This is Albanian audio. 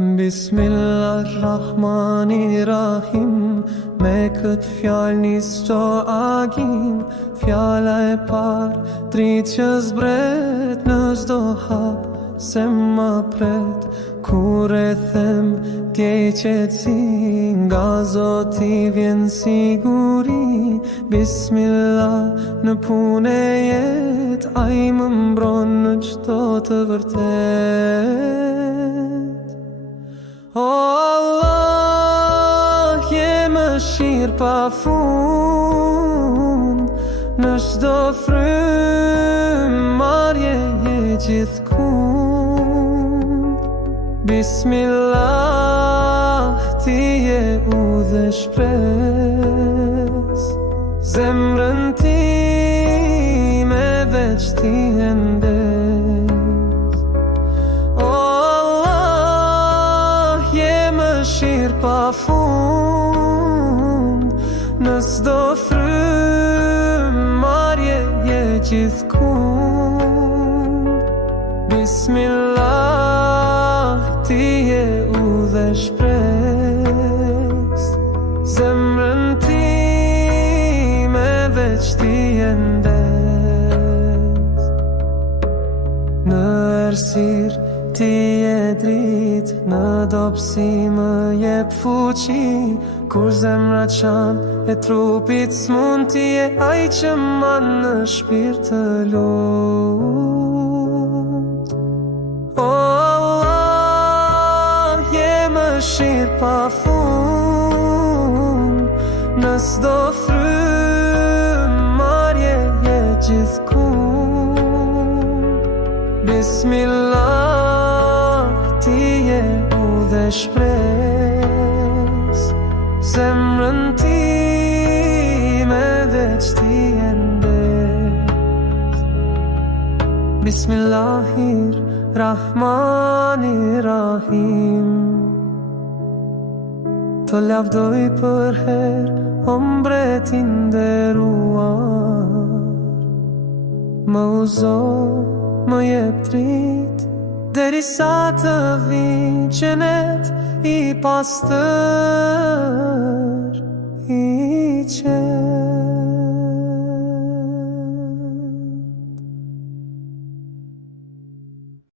Bismillahirrahmanirrahim. Me këtë fjallë nis qo agim, fjalla e par, dritë që zbret në çdo hap, se më pret, kur e them t'jej qetësi, nga Zoti vjen siguri. Bismillah në punë e jet, ai më mbron në çdo të vërtet. O Allah, je mëshirë pa fund, në çdo frymëmarrje je gjithkund. Bismillah, ti je udhë shpresë, zemrën time veç ti e ndes. O Allah, je mëshirë pa fund, në çdo frymëmarrje je gjithkund. Bismillah, ti je udhë shpresë, zemrën time veç ti e ndes. Në errësirë ti je dritë, në dobësi më jep fuqi, kur zemra qan e trupit s'mund, ti je ai që man në shpirt të lut. O Allah, je mëshirë pa fund, në çdo frymëmarrje je gjithkund. Bismillah, ti je udhë shpresë, zemrën time veç ti e ndes. Bismillahirrahmanirrahim. Të lavdoj për her, o mbret i nderuar, më uzo, më jep dritë, derisa të vi qenet i pastër, i qenet.